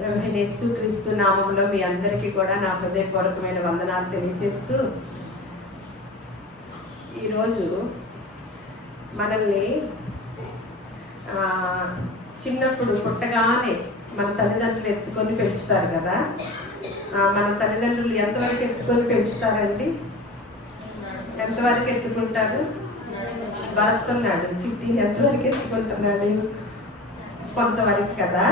ప్రభువైన యేసుక్రీస్తు నామములో మీ అందరికీ కూడా నా హృదయపూర్వకమైన వందనాలు తెలియజేస్తూ, ఈరోజు మనల్ని చిన్నప్పుడు పుట్టగానే మన తల్లిదండ్రులు ఎత్తుకొని పెంచుతారు కదా. మన తల్లిదండ్రులు ఎంతవరకు ఎత్తుకొని పెంచుతారండి? ఎంతవరకు ఎత్తుకుంటారు? భరతున్నాడు, చిట్టిని ఎంతవరకు ఎత్తుకుంటున్నాడు? కొంతవరకు కదా.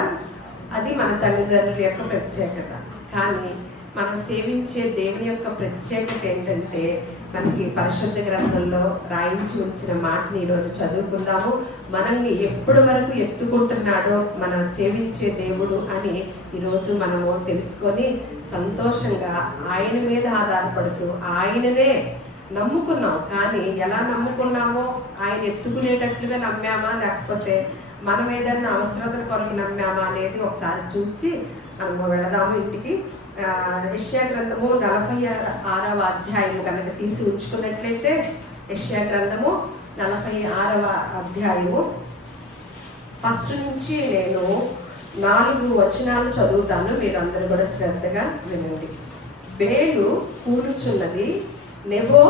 అది మన తల్లిదండ్రుల యొక్క ప్రత్యేకత. కానీ మనం సేవించే దేవుని యొక్క ప్రత్యేకత ఏంటంటే, మనకి పరిశుద్ధ గ్రంథంలో రాయించి ఉంచిన మాటని ఈరోజు చదువుకుందాము. మనల్ని ఎప్పటి వరకు ఎత్తుకుంటున్నాడో మనం సేవించే దేవుడు అని ఈరోజు మనము తెలుసుకొని సంతోషంగా ఆయన మీద ఆధారపడుతూ ఆయననే నమ్ముకున్నాం. కానీ ఎలా నమ్ముకున్నామో, ఆయన ఎత్తుకునేటట్లుగా నమ్మామా, లేకపోతే మనం ఏదైనా అవసరతల కొరకు నమ్మామా అనేది ఒకసారి చూసి మనము వెళదాము ఇంటికి. యెషయా గ్రంథము 46వ అధ్యాయము కనుక తీసి ఉంచుకున్నట్లయితే, యెషయా గ్రంథము 46వ అధ్యాయము ఫస్ట్ నుంచి నేను 4 వచనాలు చదువుతాను. మీరందరూ కూడా శ్రద్ధగా వినండి. బేలు కూలుచున్నది, నెబో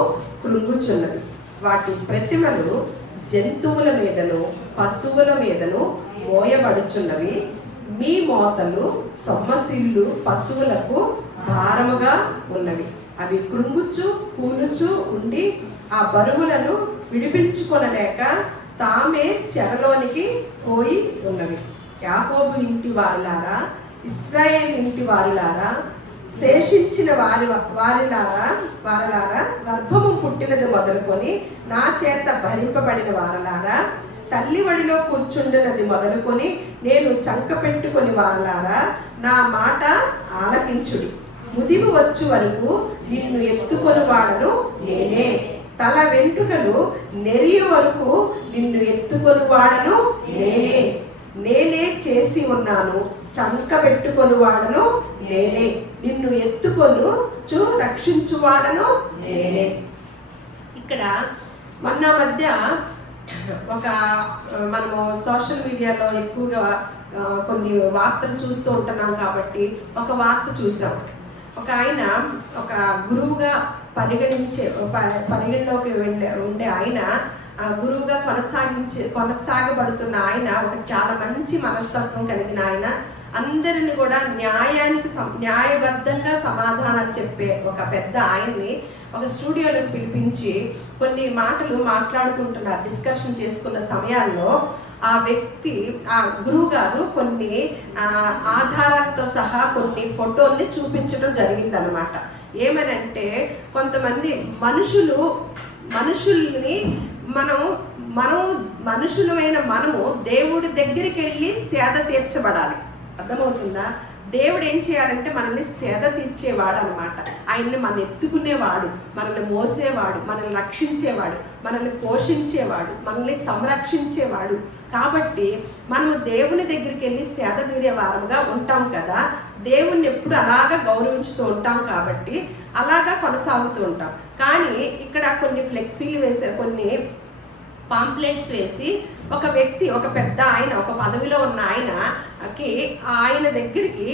కృంగుచున్నది, వాటి ప్రతిమలు జంతువుల మీదను పశువుల మీదను మోయబడుచున్నవి. మీ మోతలు సొమ్మసిల్లు పశువులకు భారముగా ఉన్నవి. అవి కృంగుచు కూలుచు ఉండి ఆ బరువులను విడిపించుకొనలేక తామే చెరలోనికి పోయి ఉన్నవి. యాకోబు ఇంటి వారులారా, ఇశ్రాయేలు ఇంటి వారులారా, శేషించిన వారలారా, గర్భము పుట్టినది మొదలుకొని నా చేత భరింపబడిన వారలారా, తల్లి వడిలో కూర్చుండినది మొదలుకొని నేను చంక పెట్టుకొని వారలారా, నా మాట ఆలకించుడి. ముదిమి వచ్చు వరకు నిన్ను ఎత్తుకొని వాడను నేనే. తల వెంట్రుకలు నెరియ వరకు నిన్ను ఎత్తుకొని వాడను నేనే. నేనే చేసి ఉన్నాను, చంక పెట్టుకొని వాడను నేనే. నిన్ను ఎత్తుకొను రక్షించువాడను నేనే. ఇక్కడ మొన్న మధ్య మనము సోషల్ మీడియాలో ఎక్కువగా కొన్ని వార్తలు చూస్తూ ఉంటున్నాం కాబట్టి ఒక వార్త చూసాం. ఒక ఆయన, ఒక గురువుగా పరిగణలోకి ఉండే ఆయన, గురువుగా కొనసాగబడుతున్న ఆయన, ఒక చాలా మంచి మనస్తత్వం కలిగిన ఆయన, అందరిని కూడా న్యాయబద్ధంగా సమాధానాలు చెప్పే ఒక పెద్ద ఆయన్ని ఒక స్టూడియోలోకి పిలిపించి కొన్ని మాటలు మాట్లాడుకుంటున్నారు. డిస్కషన్ చేసుకున్న సమయాల్లో ఆ వ్యక్తి, ఆ గురువు గారు కొన్ని ఆధారాలతో సహా కొన్ని ఫోటోల్ని చూపించడం జరిగిందనమాట. ఏమనంటే, కొంతమంది మనుషుల్ని మనం మనుషులమైన మనము దేవుడి దగ్గరికి వెళ్ళి సేద తీర్చబడాలి. అర్థమవుతుందా? దేవుడు ఏం చేయాలంటే మనల్ని సేద తీర్చేవాడు అనమాట. ఆయన్ని మనం ఎత్తుకునేవాడు, మనల్ని మోసేవాడు, మనల్ని రక్షించేవాడు, మనల్ని పోషించేవాడు, మనల్ని సంరక్షించేవాడు. కాబట్టి మనము దేవుని దగ్గరికి వెళ్ళి సేద తీరే వారముగా ఉంటాం కదా. దేవుణ్ణి ఎప్పుడు అలాగా గౌరవించుతూ ఉంటాం కాబట్టి అలాగా కొనసాగుతూ ఉంటాం. కానీ ఇక్కడ కొన్ని ఫ్లెక్సీలు వేసే, కొన్ని పాంప్లెట్స్ వేసి ఒక వ్యక్తి, ఒక పెద్ద ఆయన, ఒక పదవిలో ఉన్న ఆయన దగ్గరికి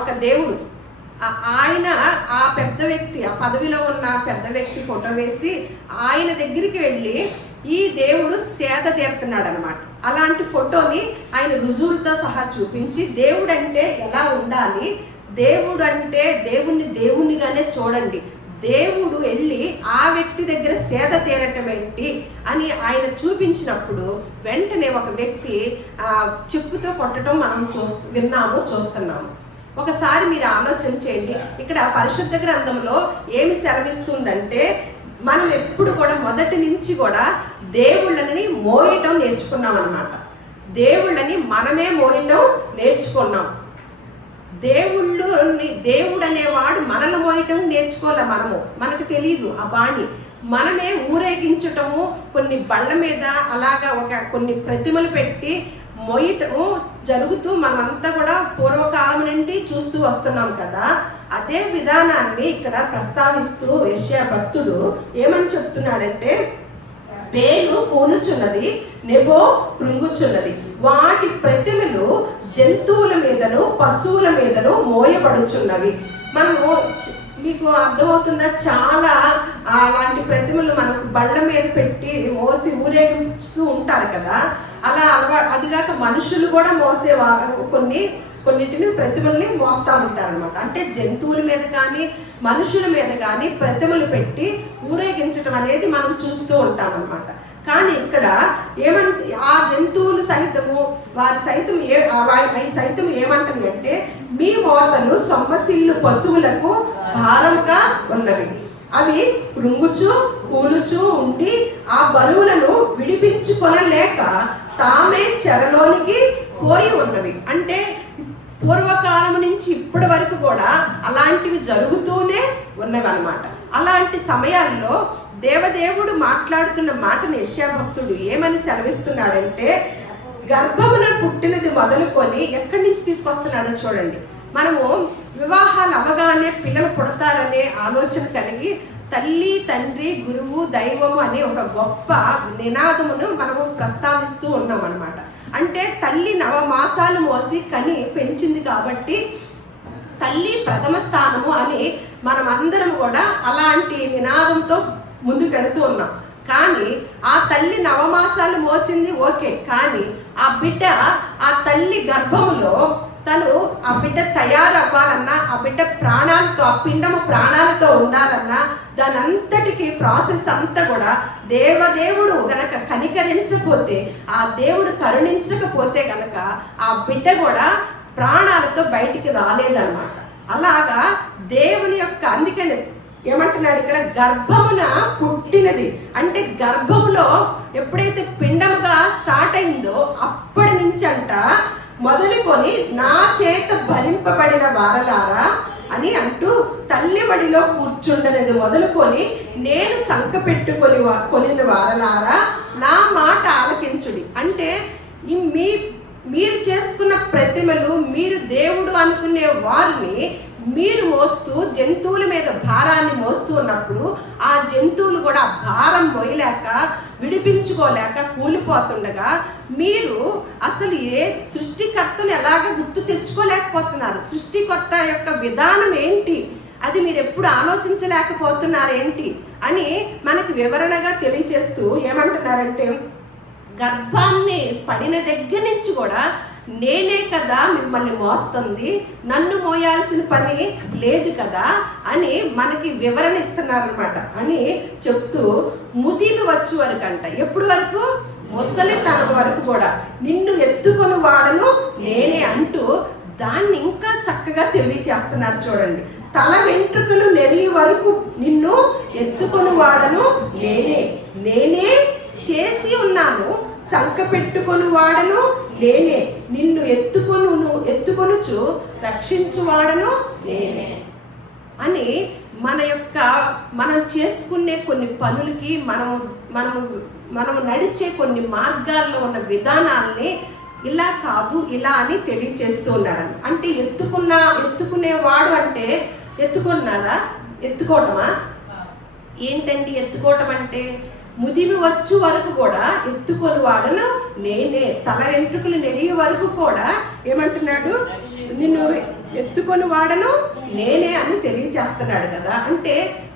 ఒక దేవుడు, ఆయన ఆ పెద్ద వ్యక్తి, ఆ పదవిలో ఉన్న పెద్ద వ్యక్తి ఫోటో వేసి ఆయన దగ్గరికి వెళ్ళి ఈ దేవుడు సేద తీరుతున్నాడు అనమాట. అలాంటి ఫోటోని ఆయన రుజువులతో సహా చూపించి, దేవుడు అంటే ఎలా ఉండాలి, దేవుడు అంటే దేవునిగానే చూడండి, దేవుడు వెళ్ళి ఆ వ్యక్తి దగ్గర సేద తీరటం ఏంటి అని ఆయన చూపించినప్పుడు వెంటనే ఒక వ్యక్తి చెప్పుతో కొట్టడం మనం చూస్తున్నాము. ఒకసారి మీరు ఆలోచన చేయండి. ఇక్కడ పరిశుద్ధ గ్రంథంలో ఏమి సెలవిస్తుందంటే, మనం ఎప్పుడు కూడా మొదటి నుంచి కూడా దేవుళ్ళని మోయటం నేర్చుకున్నాం అన్నమాట. దేవుళ్ళని మనమే మోయటం నేర్చుకున్నాం. దేవుడు అనేవాడు మనల్ని మోయటం నేర్చుకోలే. మనకు తెలియదు ఆ బాణి. మనమే ఊరేగించటము, కొన్ని బళ్ళ మీద అలాగా కొన్ని ప్రతిమలు పెట్టి మోయటము జరుగుతూ మనమంతా కూడా పూర్వకాలం నుండి చూస్తూ వస్తున్నాం కదా. అదే విధానాన్ని ఇక్కడ ప్రస్తావిస్తూ యెషయా భక్తుడు ఏమని చెప్తున్నాడంటే, బేలు కూలుచున్నది, నెబో కృంగుచున్నది, వాటి ప్రతిమలు జంతువుల మీదను పశువుల మీదను మోయబడుచున్నవి. మనము మీకు అర్థమవుతుందా, చాలా అలాంటి ప్రతిమలు మనకు బళ్ళ మీద పెట్టి మోసి ఊరేగిస్తూ ఉంటారు కదా. అలా అదిగాక మనుషులు కూడా మోసేవారు కొన్నిటిని ప్రతిమల్ని మోస్తూ ఉంటారనమాట. అంటే జంతువుల మీద కానీ మనుషుల మీద కానీ ప్రతిమలు పెట్టి ఊరేగించడం అనేది మనం చూస్తూ ఉంటాం అనమాట. కానీ ఇక్కడ ఆ జంతువులు సైతము వారి సైతం ఏమంటది అంటే, మీ మోతలు సొమ్మసిల్లు పశువులకు భారముగా ఉన్నవి, అవి కృంగుచు కూలుచు ఉండి ఆ బరువులను విడిపించుకొనలేక తామే చెరలోనికి పోయి ఉన్నవి. అంటే పూర్వకాలం నుంచి ఇప్పటి వరకు కూడా అలాంటివి జరుగుతూనే ఉన్నవి అన్నమాట. అలాంటి సమయాల్లో దేవదేవుడు మాట్లాడుతున్న మాటను యెషయా భక్తుడు ఏమని సెలవిస్తున్నాడంటే, గర్భమున పుట్టినది మొదలుకొని ఎక్కడి నుంచి తీసుకొస్తున్నాడో చూడండి. మనము వివాహాలు అవగానే పిల్లలు పుడతారనే ఆలోచన కలిగి తల్లి తండ్రి గురువు దైవము అనే ఒక గొప్ప నినాదమును మనము ప్రస్తావిస్తూ ఉన్నాం అన్నమాట. అంటే తల్లి 9 మాసాలు మోసి కని పెంచింది కాబట్టి తల్లి ప్రథమ స్థానము అని మనం అందరం కూడా అలాంటి నినాదంతో ముందుకెడుతూ ఉన్నాం. కానీ ఆ తల్లి 9 మాసాలు మోసింది ఓకే, కానీ ఆ బిడ్డ ఆ తల్లి గర్భములో ఆ బిడ్డ తయారవ్వాలన్నా, ఆ బిడ్డ ప్రాణాలతో, ఆ పిండము ప్రాణాలతో ఉండాలన్నా దాని అంతటికి ప్రాసెస్ అంతా కూడా దేవదేవుడు గనక కనికరించకపోతే, ఆ దేవుడు కరుణించకపోతే గనక ఆ బిడ్డ కూడా ప్రాణాలతో బయటికి రాలేదన్నమాట. అలాగా దేవుని యొక్క, అందుకని ఏమంటున్నాడు ఇక్కడ, గర్భమున పుట్టినది అంటే గర్భములో ఎప్పుడైతే పిండముగా స్టార్ట్ అయిందో అప్పటి నుంచి అంట మొదలుకొని నా చేత భరింపబడిన వారలారా అని అంటూ తల్లి వడిలో కూర్చుండనేది మొదలుకొని నేను చంక కొనిన వారలారా నా మాట ఆలకించుడి. అంటే మీరు చేసుకున్న ప్రతిమలు, మీరు దేవుడు అనుకునే వారిని మీరు మోస్తూ జంతువుల మీద భారాన్ని మోస్తూ ఉన్నప్పుడు ఆ జంతువులు కూడా భారం మోయలేక విడిపించుకోలేక కూలిపోతుండగా మీరు అసలు సృష్టికర్తను ఎలాగ గుర్తు తెచ్చుకోలేకపోతున్నారు? సృష్టికర్త యొక్క విధానం ఏంటి అది మీరు ఎప్పుడు ఆలోచించలేకపోతున్నారు ఏంటి అని మనకి వివరణగా తెలియజేస్తూ ఏమంటున్నారంటే, గర్భాన్ని పడిన దగ్గర నుంచి కూడా నేనే కదా మిమ్మల్ని మోస్తుంది, నన్ను మోయాల్సిన పని లేదు కదా అని మనకి వివరణ ఇస్తున్నారనమాట. అని చెప్తూ ముదిమి వచ్చే వరకు అంట, ఎప్పుడు వరకు? ముసలితనం వరకు కూడా నిన్ను ఎత్తుకొని వాడను నేనే అంటూ దాన్ని ఇంకా చక్కగా తెలియజేస్తున్నారు. చూడండి, తల వెంట్రుకలు నెరిగి వరకు నిన్ను ఎత్తుకొని వాడను నేనే చేసి ఉన్నాను, చంక పెట్టుకొని వాడను నేనే, నిన్ను ఎత్తుకొనుచు రక్షించువాడను నేనే అని మనం చేసుకునే కొన్ని పనులకి మనము నడిచే కొన్ని మార్గాల్లో ఉన్న విధానాల్ని ఇలా కాదు ఇలా అని తెలియచేస్తూ ఉన్నాడు. అంటే ఎత్తుకునేవాడు అంటే ఎత్తుకున్నారా? ఎత్తుకోవటమా? ఏంటండి ఎత్తుకోవటం అంటే? ముదిమి వచ్చు వరకు కూడా ఎత్తుకొని వాడను నేనే, తల వెంట్రుకలు నెరిగే వరకు కూడా ఏమంటున్నాడు? నిన్ను ఎత్తుకొని వాడను నేనే అని తెలియజేస్తున్నాడు కదా. అంటే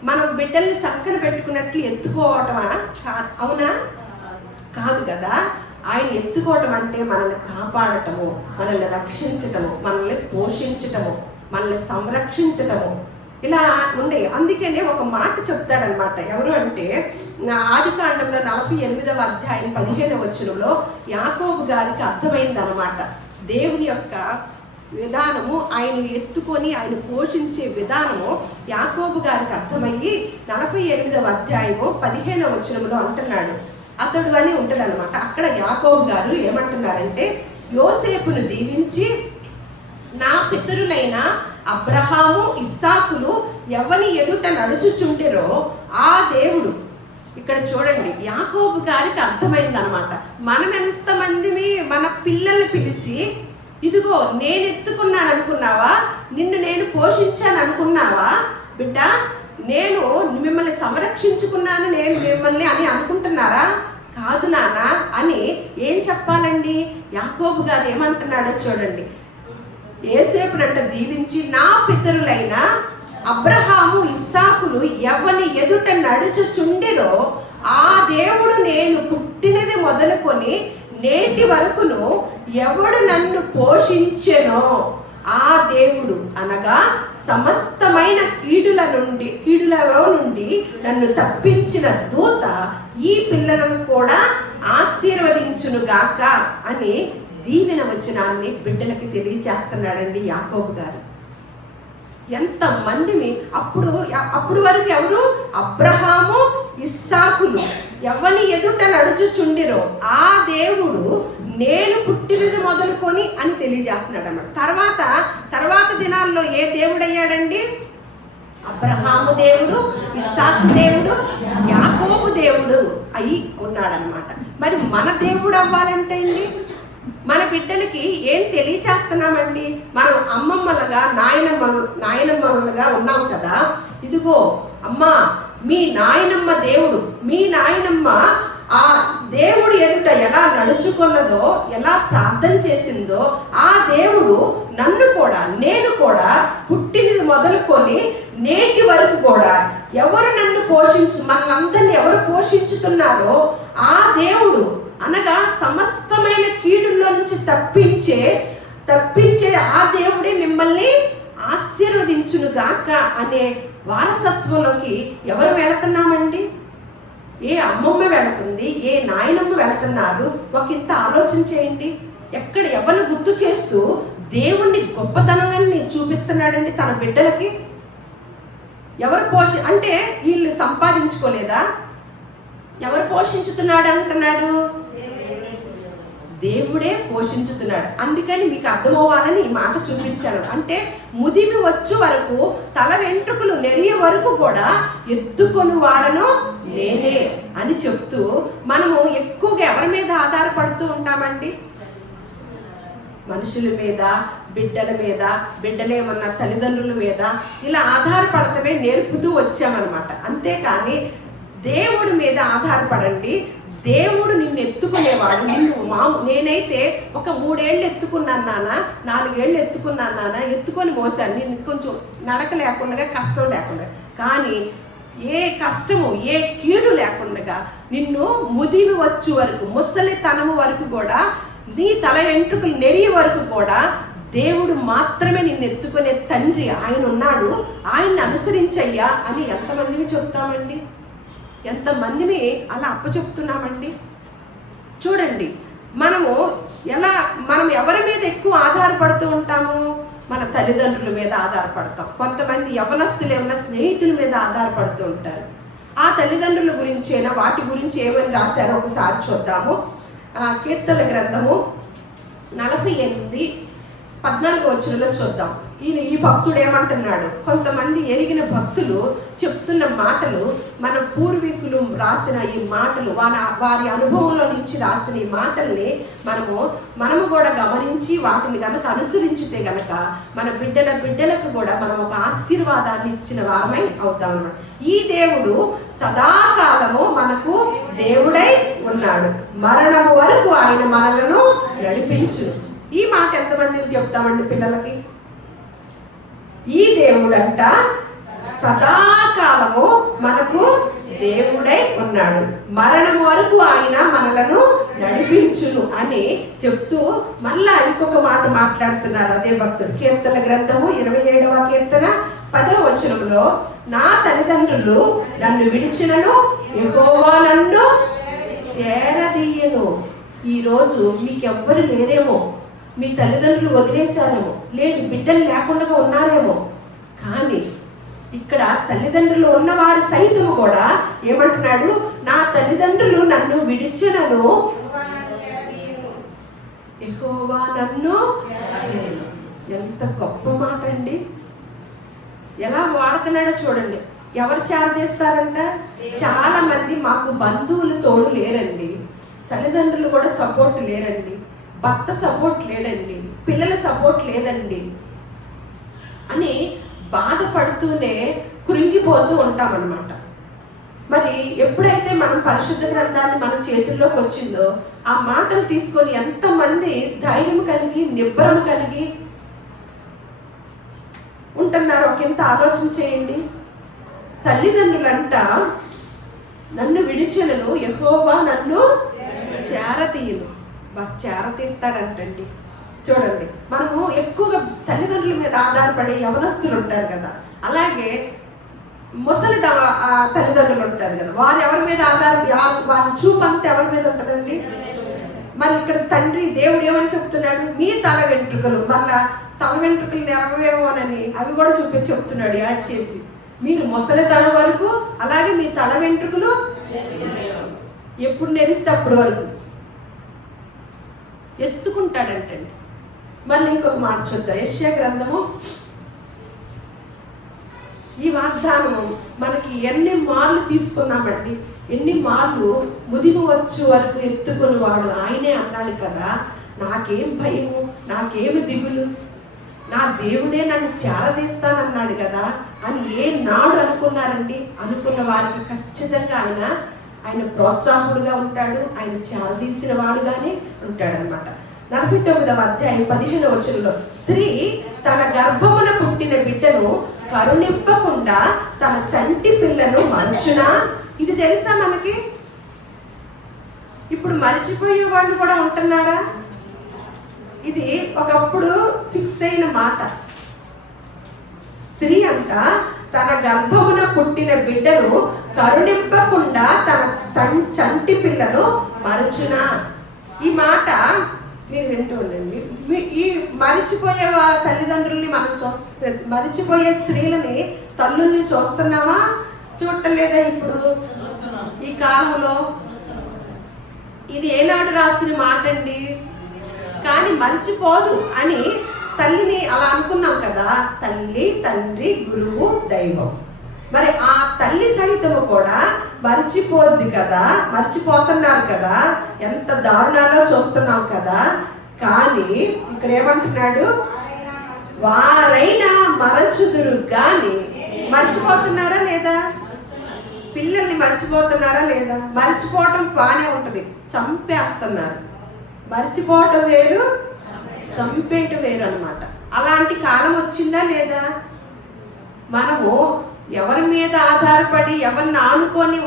మనం బిడ్డల్ని చక్కన పెట్టుకున్నట్లు ఎత్తుకోవటమా? అవునా? కాదు కదా. ఆయన ఎత్తుకోవటం అంటే మనల్ని కాపాడటము, మనల్ని రక్షించటము, మనల్ని పోషించటము, మనల్ని సంరక్షించటము ఇలా ఉండే. అందుకనే ఒక మాట చెప్తాడనమాట. ఎవరు అంటే, ఆదికాండంలో 48వ అధ్యాయం 15వ వచనంలో యాకోబు గారికి అర్థమైందనమాట దేవుని యొక్క విధానము, ఆయన ఎత్తుకొని ఆయన పోషించే విధానము యాకోబు గారికి అర్థమయ్యి 48వ అధ్యాయము 15వ వచనంలో అంటున్నాడు. అతడు అని ఉంటుంది అనమాట. అక్కడ యాకోబు గారు ఏమంటున్నారంటే, యోసేపును దీవించి నా పితరులైన అబ్రహాము ఇస్సాకులు ఎవని ఎదుట నడుచుచుండెరో ఆ దేవుడు. ఇక్కడ చూడండి, యాకోబు గారికి అర్థమైంది అనమాట. మనం ఎంతమందిని మన పిల్లల్ని పిలిచి, ఇదిగో నేను ఎత్తుకున్నాను అనుకున్నావా, నిన్ను నేను పోషించాను అనుకున్నావా బిడ్డ, నేను మిమ్మల్ని సంరక్షించుకున్నాను నేను మిమ్మల్ని అని అనుకుంటున్నారా? కాదు నాన్న అని ఏం చెప్పాలండి? యాకోబు గారు ఏమంటున్నాడో చూడండి. యోసేపునంట దీవించి, నా పితరులైన అబ్రహాము ఇస్సాకులు ఎవని ఎదుట నడుచుచుండిరో ఆ దేవుడు నేను పుట్టినది మొదలుకొని నేటి వరకును ఎవడు నన్ను పోషించెనో ఆ దేవుడు అనగా సమస్తమైన కీడులలో నుండి నన్ను తప్పించిన దూత ఈ పిల్లలను కూడా ఆశీర్వదించునుగాక అని దీవెన వచనాన్ని బిడ్డలకి తెలియజేస్తున్నాడండి యాకోబు గారు. ఎంతమందిని అప్పుడు వరకు ఎవరు? అబ్రహాము ఇస్సాకులు ఎవని ఎదుట నడుచుచుండిరో ఆ దేవుడు నేను పుట్టినది మొదలుకొని అని తెలియజేస్తున్నాడు అన్నమాట. తర్వాత దినాల్లో ఏ దేవుడు అయ్యాడండి? అబ్రహాము దేవుడు, ఇస్సాకు దేవుడు, యాకోబు దేవుడు అయి ఉన్నాడనమాట. మరి మన దేవుడు అవ్వాలంటే అండి, మన బిడ్డలకి ఏం తెలియచేస్తున్నామండి? మనం అమ్మమ్మలుగా నాయనమ్మలుగా ఉన్నాం కదా. ఇదిగో అమ్మా, మీ నాయనమ్మ దేవుడు, మీ నాయనమ్మ ఆ దేవుడు ఎదుట ఎలా నడుచుకున్నదో, ఎలా ప్రార్థన చేసిందో ఆ దేవుడు నేను కూడా పుట్టినది మొదలుకొని నేటి వరకు కూడా ఎవరు నన్ను మనలందరినీ ఎవరు పోషించుతున్నారో ఆ దేవుడు అనగా సమస్తమైన కీడుల్లో నుంచి తప్పించే ఆ దేవుడే మిమ్మల్ని ఆశీర్వదించునుగాక అనే వారసత్వంలోకి ఎవరు వెళుతున్నామండి? ఏ అమ్మమ్మ వెళుతుంది, ఏ నాయనమ్మ వెళుతున్నారు? ఒక ఇంత ఆలోచన చేయండి. ఎవరిని గుర్తు చేస్తూ దేవుణ్ణి గొప్పతనాన్ని చూపిస్తున్నాడండి తన బిడ్డలకి. ఎవరు అంటే వీళ్ళు సంపాదించుకోలేదా? ఎవరు పోషించుతున్నాడు అంటున్నాడు? దేవుడే పోషించుతున్నాడు. అందుకని మీకు అర్థమవ్వాలని ఈ మాట చూపించాను. అంటే ముదిమి వచ్చు వరకు, తల వెంట్రుకలు నెరిగే వరకు కూడా ఎత్తుకొని వాడను నేనే అని చెప్తూ మనము ఎక్కువగా ఎవరి మీద ఆధారపడుతూ ఉంటామండి? మనుషుల మీద, బిడ్డల మీద, బిడ్డలేమన్నా తల్లిదండ్రుల మీద ఇలా ఆధారపడటమే నేర్పుతూ వచ్చామన్నమాట. అంతేకాని దేవుడి మీద ఆధారపడండి. దేవుడు నిన్ను ఎత్తుకునేవాడు. నేనైతే ఒక 3 ఏళ్ళు ఎత్తుకున్నాను నాన్న, 4 ఏళ్ళు ఎత్తుకున్నాను నాన్న, ఎత్తుకొని మోసాను నిన్ను, కొంచెం నడక లేకుండా, కష్టం లేకుండా. కానీ ఏ కష్టము, ఏ కీడు లేకుండా నిన్ను ముదిమి వచ్చు వరకు, ముసలితనము వరకు కూడా, నీ తల వెంట్రుకలు నెరిగే వరకు కూడా దేవుడు మాత్రమే నిన్ను ఎత్తుకునే తండ్రి ఆయన ఉన్నాడు. ఆయన్ని అనుసరించయ్యా అని ఎంతమందిని చెప్తామండి? ఎంతమందిని అలా అప్పచెప్తున్నామండి? చూడండి, మనం ఎవరి మీద ఎక్కువ ఆధారపడుతూ ఉంటాము? మన తల్లిదండ్రుల మీద ఆధారపడతాం. కొంతమంది యవనస్తులు ఏమన్నా స్నేహితుల మీద ఆధారపడుతూ ఉంటారు. ఆ తల్లిదండ్రుల గురించేనా, వాటి గురించి ఏమని రాశారో ఒకసారి చూద్దాము. కీర్తన గ్రంథము 48:14 చూద్దాం. ఈ భక్తుడు ఏమంటున్నాడు? కొంతమంది ఎరిగిన భక్తులు చెప్తున్న మాటలు, మన పూర్వీకులు రాసిన ఈ మాటలు, వారి అనుభవంలో నుంచి రాసిన ఈ మాటల్ని మనము కూడా గమనించి వాటిని కనుక అనుసరించితే గనక మన బిడ్డలకు కూడా మనం ఒక ఆశీర్వాదాన్ని ఇచ్చిన వారమై అవుతాం అన్నమాట. ఈ దేవుడు సదాకాలము మనకు దేవుడై ఉన్నాడు, మరణం వరకు ఆయన మనలను నడిపించు. ఈ మాట ఎంతమందికి చెప్తామండి పిల్లలకి? ఈ దేవుడంట సదాకాలము మనకు దేవుడై ఉన్నాడు, మరణం వరకు ఆయన మనలను నడిపించును అని చెప్తూ మళ్ళా ఇంకొక మాట మాట్లాడుతున్నారు అదే భక్తుడు. కీర్తన గ్రంథము 27వ కీర్తన 10వ వచనంలో, నా తల్లిదండ్రులు నన్ను విడిచినను యెహోవా నన్ను చేరదీయను. ఈరోజు మీకెవ్వరు లేరేమో, మీ తల్లిదండ్రులు వదిలేశారేమో, లేదు బిడ్డలు లేకుండా ఉన్నారేమో. కానీ ఇక్కడ తల్లిదండ్రులు ఉన్నవారు సైతము కూడా ఏమంటున్నాడు? నా తల్లిదండ్రులు నన్ను విడిచినను యెహోవా నన్ను. ఎంత గొప్ప మాట అండి! ఎలా వాడుతున్నాడో చూడండి. ఎవరు చేరదీస్తారంట? చాలా మంది మాకు బంధువులు తోడు లేరండి, తల్లిదండ్రులు కూడా సపోర్ట్ లేరండి, భర్త సపోర్ట్ లేదండి, పిల్లల సపోర్ట్ లేదండి అని బాధపడుతూనే కృంగిపోతూ ఉంటామన్నమాట. మరి ఎప్పుడైతే మనం పరిశుద్ధ గ్రంథాన్ని మన చేతుల్లోకి వచ్చిందో ఆ మాటలు తీసుకొని ఎంతమంది ధైర్యం కలిగి నిబ్బరం కలిగి ఉంటున్నారు ఒకంత ఆలోచన చేయండి. తల్లిదండ్రులంట నన్ను విడిచెలను యెహోవా నన్ను చేరతీయును. చేరతీస్తాడంటండి. చూడండి, మనము ఎక్కువగా తల్లిదండ్రుల మీద ఆధారపడే యవనస్తులు ఉంటారు కదా, అలాగే ముసలి తల్లిదండ్రులు ఉంటారు కదా, వారు ఎవరి మీద వారి చూపు అంతా ఎవరి మీద ఉంటుందండి? మరి ఇక్కడ తండ్రి దేవుడు ఏమని చెప్తున్నాడు? మీ తల వెంట్రుకలు, మళ్ళా తల వెంట్రుకలు నెరవేమోనని అవి కూడా చెప్తున్నాడు యాడ్ చేసి. మీరు ముసలి తల వరకు, అలాగే మీ తల వెంట్రుకలు ఎప్పుడు నెరిస్తే అప్పటి వరకు ఎత్తుకుంటాడంటండి. మళ్ళీ ఇంకొక మాట చూద్దాం, యెషయా గ్రంథము. ఈ వాగ్దానము మనకి ఎన్ని మార్లు తీసుకున్నామండి, ఎన్ని మార్లు ముదిమి వచ్చు వరకు ఎత్తుకుని వాడు ఆయనే అన్నాడు కదా, నాకేం భయము, నాకేమి దిగులు, నా దేవుడే నన్ను చేరదీస్తానన్నాడు కదా అని ఏ నాడు అనుకున్నారండి? అనుకున్న వారికి ఖచ్చితంగా ఆయన ప్రోత్సాహుడుగా ఉంటాడు, ఆయన చేరదీసిన వాడుగానే ఉంటాడనమాట. 49వ అధ్యాయం 15వ వచనంలో, స్త్రీ తన గర్భమున పుట్టిన బిడ్డను కరుణింపకుండా తన చంటి పిల్లను మరచునా? ఇది తెలుసా మనకి? ఇప్పుడు మర్చిపోయే వాళ్ళు కూడా ఉంటున్నారా? ఇది ఒకప్పుడు ఫిక్స్ అయిన మాట. స్త్రీ అంట తన గర్భమున పుట్టిన బిడ్డను కరుణింపకుండా తన చంటి పిల్లను మరచునా? ఈ మాట మీరు వింటూ ఉండండి. ఈ మరిచిపోయే తల్లిదండ్రుల్ని మనం మరిచిపోయే స్త్రీలని, తల్లుల్ని చూస్తున్నామా, చూడలేదా? ఇప్పుడు ఈ కాలంలో ఇది ఏనాడు రాసిన మాట అండి, కానీ మరిచిపోదు అని తల్లిని అలా అనుకున్నాం కదా. తల్లి, తండ్రి, గురువు, దైవం. మరి ఆ తల్లి సహితము కూడా మర్చిపోద్ది కదా, మర్చిపోతున్నారు కదా, ఎంత దారుణాలో చూస్తున్నాం కదా. కానీ ఇక్కడ ఏమంటున్నాడు? వారైనా మరచుదురు కానీ. మర్చిపోతున్నారా లేదా? పిల్లల్ని మర్చిపోతున్నారా లేదా? మర్చిపోవటం బాగానే ఉంటది, చంపేస్తున్నారు. మర్చిపోవటం వేరు, చంపేయటం వేరు అనమాట. అలాంటి కాలం వచ్చిందా లేదా? మనము ఎవరి మీద ఆధారపడి ఎవరిని ఆనుకొని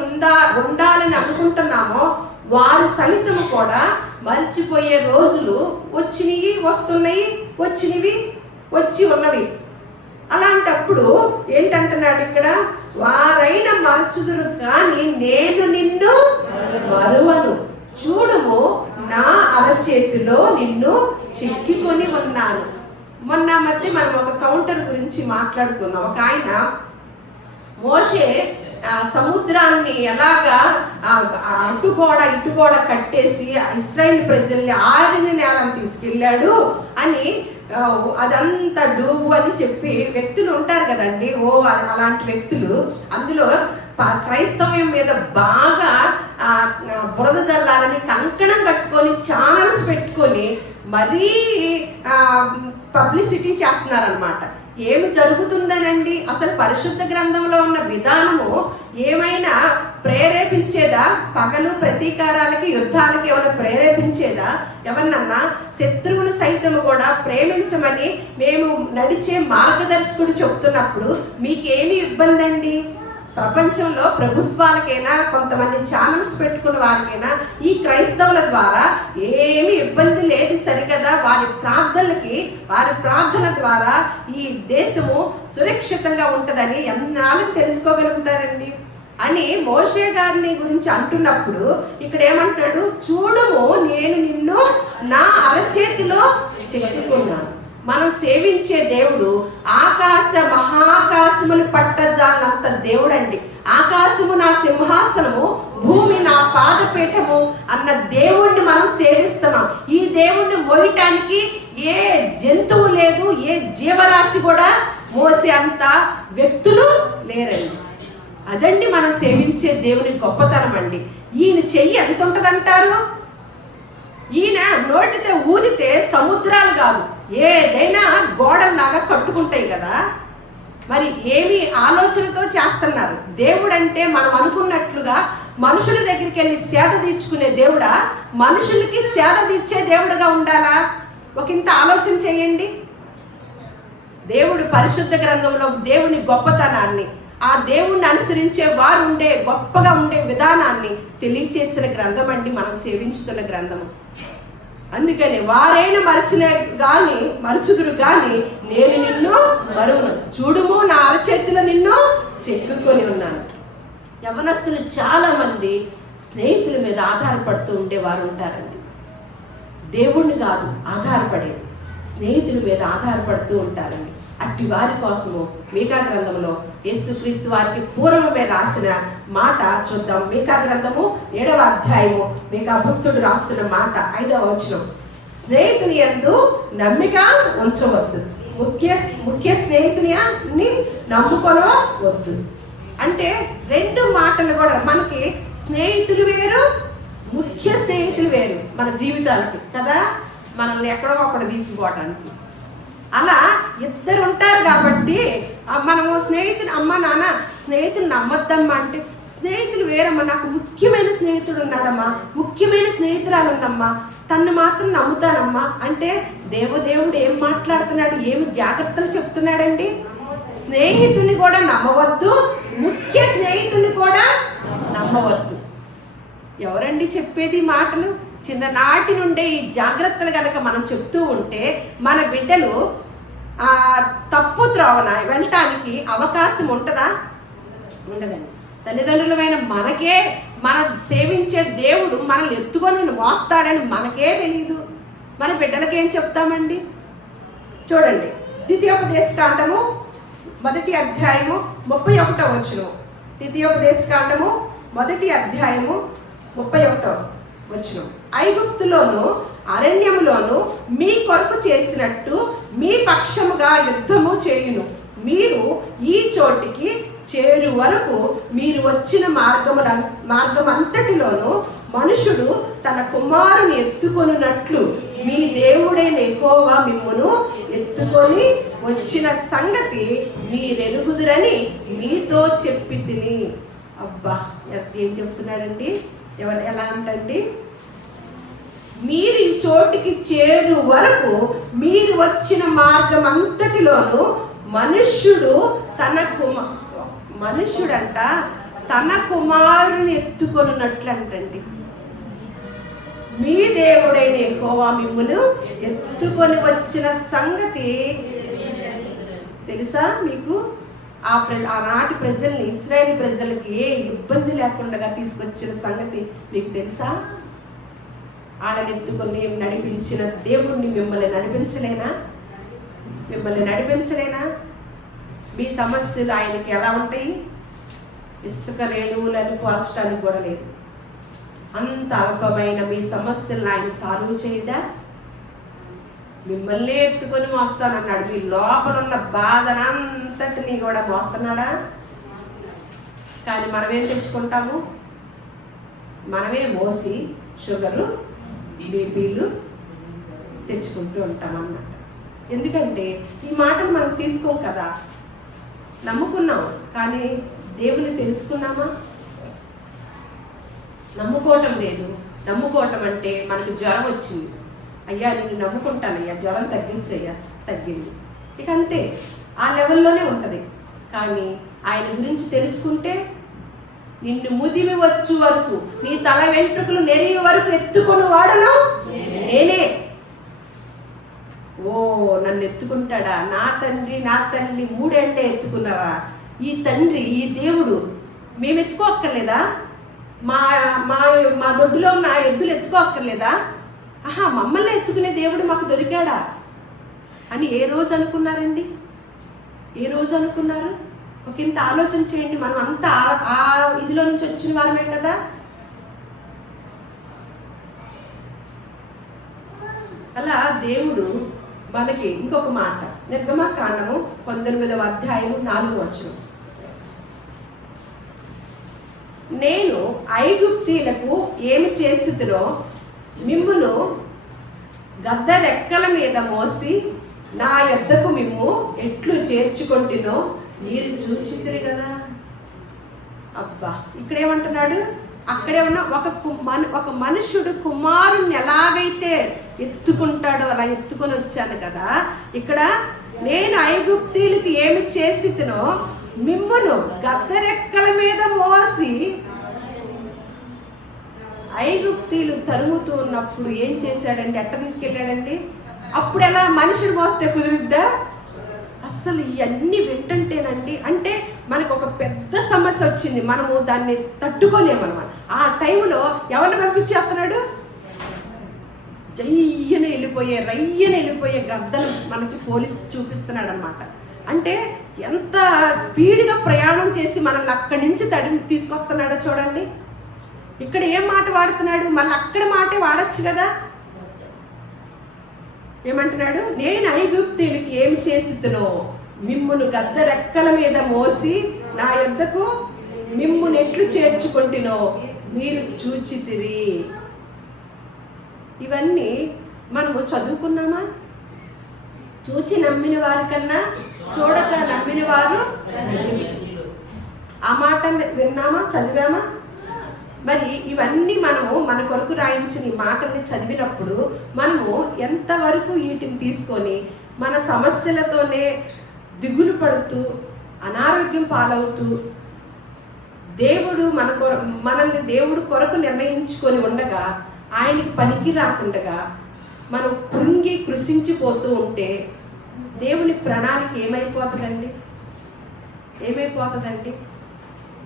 ఉండాలని అనుకుంటున్నామో వారు సైతం కూడా మర్చిపోయే రోజులు వచ్చినవి, వస్తున్నాయి, వచ్చినవి, వచ్చి ఉన్నవి. అలాంటప్పుడు ఏంటంటున్నాడు ఇక్కడ? వారైనా మరచుదురు కానీ నేను నిన్ను మరువను, చూడుము నా అరచేతిలో నిన్ను చిక్కుకొని ఉన్నాను. మొన్న మధ్య మనం ఒక కౌంటర్ గురించి మాట్లాడుకున్నాం. ఒక ఆయన మోషే సముద్రాన్ని ఎలాగా ఇటుగోడ కట్టేసి ఇశ్రాయేలు ప్రజల్ని ఆరిన నేలను తీసుకెళ్ళాడు అని, అదంతా డూబు అని చెప్పి వ్యక్తులు ఉంటారు కదండి. అలాంటి వ్యక్తులు అందులో క్రైస్తవ్యం మీద బాగా బురద జల్లాలని కంకణం కట్టుకొని ఛానల్స్ పెట్టుకొని మరీ పబ్లిసిటీ చేస్తున్నారనమాట. ఏమి జరుగుతుందనండి? అసలు పరిశుద్ధ గ్రంథంలో ఉన్న విధానము ఏమైనా ప్రేరేపించేదా? పగలు ప్రతీకారాలకి, యుద్ధాలకి ఏమైనా ప్రేరేపించేదా? ఎవరినన్నా శత్రువుని సైతము కూడా ప్రేమించమని మేము నడిచే మార్గదర్శకుడు చెప్తున్నప్పుడు మీకేమి ఇబ్బంది అండి? ప్రపంచంలో ప్రభుత్వాలకైనా, కొంతమంది ఛానల్స్ పెట్టుకున్న వారికైనా ఈ క్రైస్తవుల ద్వారా ఏమీ ఇబ్బంది లేదు సరికదా? వారి ప్రార్థన ద్వారా ఈ దేశము సురక్షితంగా ఉంటుందని ఎన్నాళ్ళకి తెలుసుకోగలుగుతారండి అని మోషే గారిని గురించి అంటున్నప్పుడు ఇక్కడ ఏమంటాడు? చూడుము నేను నిన్ను నా అరచేతిలో చెక్కుకున్నాను. మనం సేవించే దేవుడు మహాకాశములు పట్టజాలంత దేవుడండి. ఆకాశము నా సింహాసనము, భూమి నా పాదపీఠము అన్న దేవుణ్ణి మనం సేవిస్తున్నాం. ఈ దేవుణ్ణి మోయటానికి ఏ జంతువు లేదు, ఏ జీవరాశి కూడా మోసే అంత వ్యక్తులు లేరండి. అదండి మనం సేవించే దేవుని గొప్పతనం అండి. ఈయన చెయ్యి ఎంత ఉంటుందంటారు? ఈయన నోటితో ఊదితే సముద్రాలు కాదు, ఏదైనా గోడల్లాగా కట్టుకుంటాయి కదా. మరి ఏమి ఆలోచనతో చేస్తున్నారు? దేవుడు అంటే మనం అనుకున్నట్లుగా మనుషుల దగ్గరికి వెళ్ళి సేద తీర్చుకునే దేవుడా, మనుషులకి సేద తీర్చే దేవుడుగా ఉండాలా? ఇంత ఆలోచన చేయండి. దేవుడు పరిశుద్ధ గ్రంథంలో దేవుని గొప్పతనాన్ని, ఆ దేవుణ్ణి అనుసరించే వారు ఉండే గొప్పగా ఉండే విధానాన్ని తెలియచేసిన గ్రంథం అండి మనం సేవించుతున్న గ్రంథము. అందుకని వారైనా మరచుదురు గాని నేను నిన్ను మరువను, చూడుము నా అరచేతిలో నిన్ను చెక్కుకొని ఉన్నాను. యవనస్తులు చాలా మంది స్నేహితుల మీద ఆధారపడుతూ ఉండేవారు ఉంటారండి. దేవుణ్ణి కాదు ఆధారపడేది, స్నేహితుల మీద ఆధారపడుతూ ఉంటారండి. అట్టి వారి కోసము మీకా గ్రంథంలో యేసుక్రీస్తు వారికి పూర్వమే రాసిన మాట చూద్దాం. మీకా గ్రంథము 7వ అధ్యాయము మీకా భక్తుడు రాస్తున్న మాట 5వ వచనం. స్నేహితుని యందు నమ్మిక ఉంచవద్దు, ముఖ్య స్నేహితుని నమ్ముకొనవద్దు. అంటే 2 మాటలు కూడా మనకి, స్నేహితులు వేరు, ముఖ్య స్నేహితులు వేరు మన జీవితాలకి కదా, మనల్ని ఎక్కడో ఒకటి తీసుకుపోవటానికి. అలా ఇద్దరు ఉంటారు కాబట్టి మనము స్నేహితులు, అమ్మ నాన్న స్నేహితులు నమ్మొద్దమ్మా అంటే, స్నేహితులు వేరమ్మా, నాకు ముఖ్యమైన స్నేహితుడు ఉన్నాడమ్మా, ముఖ్యమైన స్నేహితురాలు ఉందమ్మా, తను మాత్రం నమ్ముతానమ్మా అంటే దేవుడు ఏం మాట్లాడుతున్నాడు, ఏమి జాగ్రత్తలు చెప్తున్నాడండి? స్నేహితుని కూడా నమ్మవద్దు, ముఖ్య స్నేహితుని కూడా నమ్మవద్దు. ఎవరండి చెప్పేది మాటలు? చిన్ననాటి నుండే ఈ జాగ్రత్తలు కనుక మనం చెప్తూ ఉంటే మన బిడ్డలు తప్పు త్రోవన వెళ్ళటానికి అవకాశం ఉంటుందా? ఉండదండి. తల్లిదండ్రులమైన మనకే, మన సేవించే దేవుడు మనల్ని ఎత్తుకొని మోస్తాడని మనకే తెలియదు, మన బిడ్డలకేం చెప్తామండి? చూడండి, ద్వితీయోపదేశకాండము 1వ అధ్యాయము 31వ వచనం. ద్వితీయోపదేశకాండము 1వ అధ్యాయము 31వ వచనం. ఐగుప్తులోను అరణ్యములోను మీ కొరకు చేసినట్టు మీ పక్షముగా యుద్ధము చేయును. మీరు ఈ చోటికి చేరు వరకు మీరు వచ్చిన మార్గమంతటిలోను మనుషుడు తన కుమారుని ఎత్తుకొనున్నట్లు మీ దేవుడైన యెహోవా మిమ్మును ఎత్తుకొని వచ్చిన సంగతి మీరెరుగుదురని మీతో చెప్పి తిని. అబ్బా, ఏం చెప్తున్నాడండి? ఎలా అంటండి? మీరు ఈ చోటికి చేరు వరకు మీరు వచ్చిన మార్గం అంతటిలోనూ మనుష్యుడంట తన కుమారుని ఎత్తుకొనున్నట్లంటండి. మీ దేవుడైన యెహోవా మిమ్మును ఎత్తుకొని వచ్చిన సంగతి తెలుసా మీకు? ఆనాటి ప్రజల్ని, ఇశ్రాయేలు ప్రజలకి ఏ ఇబ్బంది లేకుండా తీసుకొచ్చిన సంగతి మీకు తెలుసా? వాళ్ళని ఎత్తుకొని నడిపించిన దేవుణ్ణి మిమ్మల్ని నడిపించలేనా? మీ సమస్యలు ఆయనకి ఎలా ఉంటాయి? ఇసుక రేణువులను పోల్చడానికి కూడా లేదు. అంత అల్పమైన మీ సమస్యలను ఆయన సాల్వ్ చేయడా? మిమ్మల్ని ఎత్తుకొని మోస్తానన్నాడు. మీ లోపల ఉన్న బాధనంతటిని కూడా మోస్తున్నాడా? కానీ మనమేం తెచ్చుకుంటాము? మనమే మోసి షుగరు, బీపీలు తెచ్చుకుంటూ ఉంటాం అన్నమాట. ఎందుకంటే ఈ మాటలు మనం తీసుకోం కదా, నమ్ముకున్నాం కానీ దేవుని తెలుసుకున్నామా? నమ్ముకోవటం లేదు. నమ్ముకోవటం అంటే మనకు జ్వరం వచ్చింది, అయ్యా నేను నమ్ముకుంటానయ్యా, జ్వరం తగ్గించయ్యా, తగ్గింది, ఇక అంతే, ఆ లెవెల్లోనే ఉంటుంది. కానీ ఆయన గురించి తెలుసుకుంటే, నిన్ను ముదిమి వచ్చు వరకు, నీ తల వెంట్రుకలు నెరిగే వరకు ఎత్తుకొని వాడను నేనే. ఓ, నన్ను ఎత్తుకుంటాడా? నా తండ్రి నా తల్లి 3 ఏళ్లే ఎత్తుకున్నారా? ఈ తండ్రి, ఈ దేవుడు మేము ఎత్తుకోక్కర్లేదా? మా మా మా దొడ్డులో ఉన్న ఎద్దులు ఎత్తుకోక్కర్లేదా? మమ్మల్ని ఎత్తుకునే దేవుడు మాకు దొరికాడా అని ఏ రోజు అనుకున్నారండి? ఏ రోజు అనుకున్నారు? ఇంత ఆలోచన చేయండి. మనం అంతా ఆ ఇదిలో నుంచి వచ్చిన వాళ్ళమే కదా. అలా దేవుడు మనకి ఇంకొక మాట, నిర్గమకాండము 19వ అధ్యాయము 4వ వచనం. నేను ఐగుప్తీయులకు ఏమి చేసిదో మిమ్మును గద్ద రెక్కల మీద మోసి నా యొద్దకు మిమ్ము ఎట్లు చేర్చుకొంటినో మీరు చూచితిరి కదా. అబ్బా, ఇక్కడేమంటున్నాడు, అక్కడే ఉన్న ఒక మనుషుడు కుమారుణ్ణి ఎలాగైతే ఎత్తుకుంటాడో అలా ఎత్తుకొని వచ్చాను కదా. ఇక్కడ నేను ఐగుప్తీయులకి ఏమి చేసినో మిమ్మును గద్దరెక్కల మీద మోసి, ఐగుప్తీయులు తరుముతూ ఉన్నప్పుడు ఏం చేశాడండి, ఎట్ట తీసుకెళ్ళాడండి? అప్పుడు ఎలా మనుషుడు మోస్తే కుదిరిద్దా? అస్సలు ఇవన్నీ వింటంటేనండి, అంటే మనకు ఒక పెద్ద సమస్య వచ్చింది, మనము దాన్ని తట్టుకోలేమన్నమాట. ఆ టైంలో ఎవరిని పంపించేస్తున్నాడు? రయ్యన వెళ్ళిపోయే గద్దలు మనకి పోలీసు చూపిస్తున్నాడు అనమాట. అంటే ఎంత స్పీడ్గా ప్రయాణం చేసి మనల్ని అక్కడి నుంచి తీసుకొస్తున్నాడో చూడండి. ఇక్కడ ఏం మాట వాడుతున్నాడు, మళ్ళీ అక్కడ మాటే వాడచ్చు కదా. ఏమంటున్నాడు, నేను ఐగుప్తీయులకి ఏమి చేసినో మిమ్మును గద్ద రెక్కల మీద మోసి నా యొద్దకు మిమ్మును ఎట్లు చేర్చుకుంటునో మీరు చూచితిరి. ఇవన్నీ మనము చదువుకున్నామా? చూచి నమ్మిన వారి కన్నా చూడక నమ్మిన వారు. ఆ మాట విన్నామా, చదివామా? మరి ఇవన్నీ మనము మన కొరకు రాయించిన ఈ మాటల్ని చదివినప్పుడు మనము ఎంతవరకు వీటిని తీసుకొని మన సమస్యలతోనే దిగులు పడుతూ అనారోగ్యం పాలవుతూ దేవుడు మనల్ని దేవుడు కొరకు నిర్ణయించుకొని ఉండగా ఆయనకి పనికి రాకుండగా మనం కృషించిపోతూ ఉంటే దేవుని ప్రణాళిక ఏమైపోతుందండి?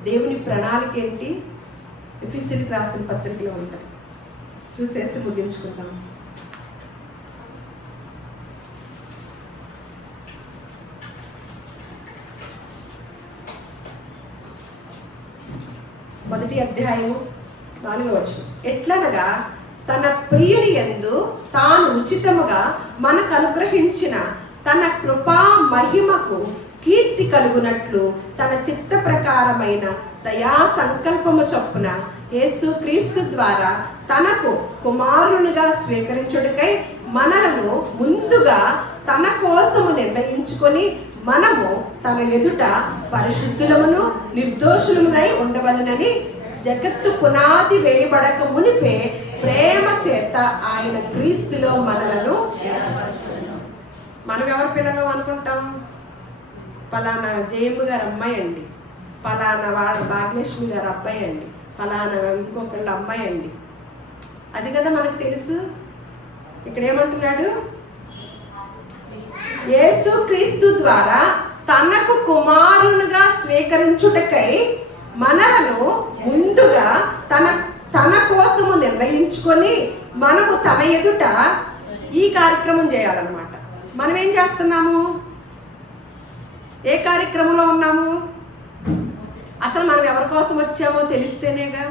దేవుని ప్రణాళిక ఏంటి? ఎఫెసీయులకు రాసిన పత్రికలో ఉంటుంది, చూసేసి ముగించుకుంటాం. మొదటి అధ్యాయం 4వ వచనం. ఎట్లనగా తన ప్రియుని యందు తాను ఉచితముగా మనకు అనుగ్రహించిన తన కృపా మహిమకు కీర్తి కలుగునట్లు తన చిత్త ప్రకారమైన దయా సంకల్పము చొప్పున యేసు క్రీస్తు ద్వారా తనకు కుమారునిగా స్వీకరించుటకై మనలను ముందుగా తన కోసము నిర్ణయించుకొని మనము తన ఎదుట పరిశుద్ధులమును నిర్దోషులమునై ఉండవలెనని జగత్తు పునాది వేయబడక మునిపే ప్రేమ చేత ఆయన క్రీస్తులో మనలను. మనం ఎవరి పిల్లలు అనుకుంటాం? పలానా జయమ్మ గారు అమ్మాయి అండి, పలానా భాగ్యలక్ష్మి గారు అబ్బాయి అండి, పలానా ఇంకొకళ్ళ అమ్మాయి అండి, అది కదా మనకు తెలుసు. ఇక్కడ ఏమంటున్నాడు, యేసు క్రీస్తు ద్వారా తనకు కుమారునిగా స్వీకరించుటకై మనలను ముందుగా తన కోసము నిర్ణయించుకొని మనము తన ఎదుట ఈ కార్యక్రమం చేయాలన్నమాట. మనం ఏం చేస్తున్నాము? ఏ కార్యక్రమంలో ఉన్నాము? అసలు మనం ఎవరి కోసం వచ్చామో తెలిస్తేనేగా.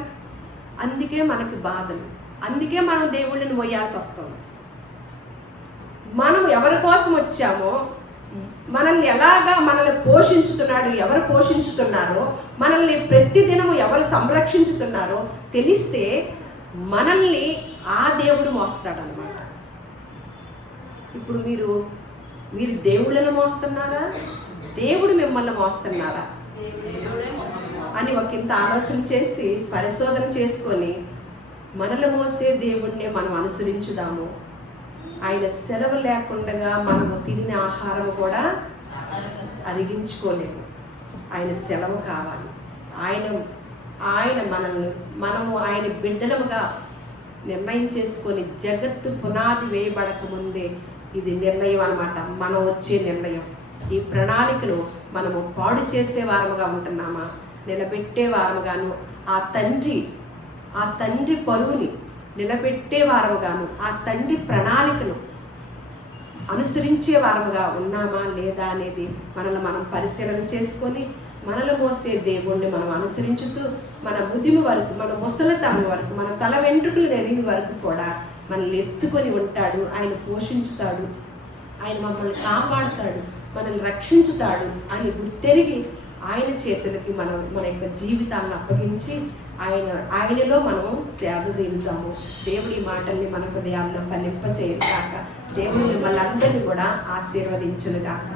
అందుకే మనకి బాధలు, అందుకే మనం దేవుళ్ళని మొయ్యాల్సి వస్తుంది. మనం ఎవరి కోసం వచ్చామో, మనల్ని ఎలాగా మనల్ని పోషించుతున్నాడు, ఎవరు పోషించుతున్నారో, మనల్ని ప్రతిదినము ఎవరు సంరక్షించుతున్నారో తెలిస్తే మనల్ని ఆ దేవుడు మోస్తాడనమాట. ఇప్పుడు మీరు దేవుళ్ళను మోస్తున్నారా, దేవుడు మిమ్మల్ని మోస్తున్నారా అని ఒకంత ఆలోచన చేసి పరిశోధన చేసుకొని మనల్ని మోసే దేవుడిని మనం అనుసరించుదాము. ఆయన సెలవు లేకుండా మనము తినే ఆహారం కూడా అరిగించుకోలేము. ఆయన సెలవు కావాలి. ఆయన మనము ఆయన బిడ్డలముగా నిర్ణయం చేసుకొని జగత్తు పునాది వేయబడక ముందే ఇది నిర్ణయం అన్నమాట. మనం వచ్చే నిర్ణయం. ఈ ప్రణాళికను మనము పాడు చేసే వారముగా ఉంటున్నామా, నిలబెట్టే వారముగాను, ఆ తండ్రి పరువుని నిలబెట్టే వారముగాను, ఆ తండ్రి ప్రణాళికను అనుసరించే వారముగా ఉన్నామా లేదా అనేది మనల్ని మనం పరిశీలన చేసుకొని మనల్ని మోసే దేవుణ్ణి మనం అనుసరించుతూ మన ముదిమి వరకు, మన ముసలితనం వరకు, మన తల వెంట్రుకలు నెరిగి వరకు కూడా మనల్ని ఎత్తుకొని ఉంటాడు. ఆయన పోషించుతాడు, ఆయన మమ్మల్ని కాపాడుతాడు, మనల్ని రక్షించుతాడు అని గుర్తెరిగి ఆయన చేతులకి మన యొక్క జీవితాలను అప్పగించి ఆయనలో మనం సేద తీరుతాము. దేవుడి మాటల్ని మన హృదయాల్లో ఫలింప చేయగాక. దేవుడు మిమ్మల్ని అందరినీ కూడా ఆశీర్వదించునుగాక.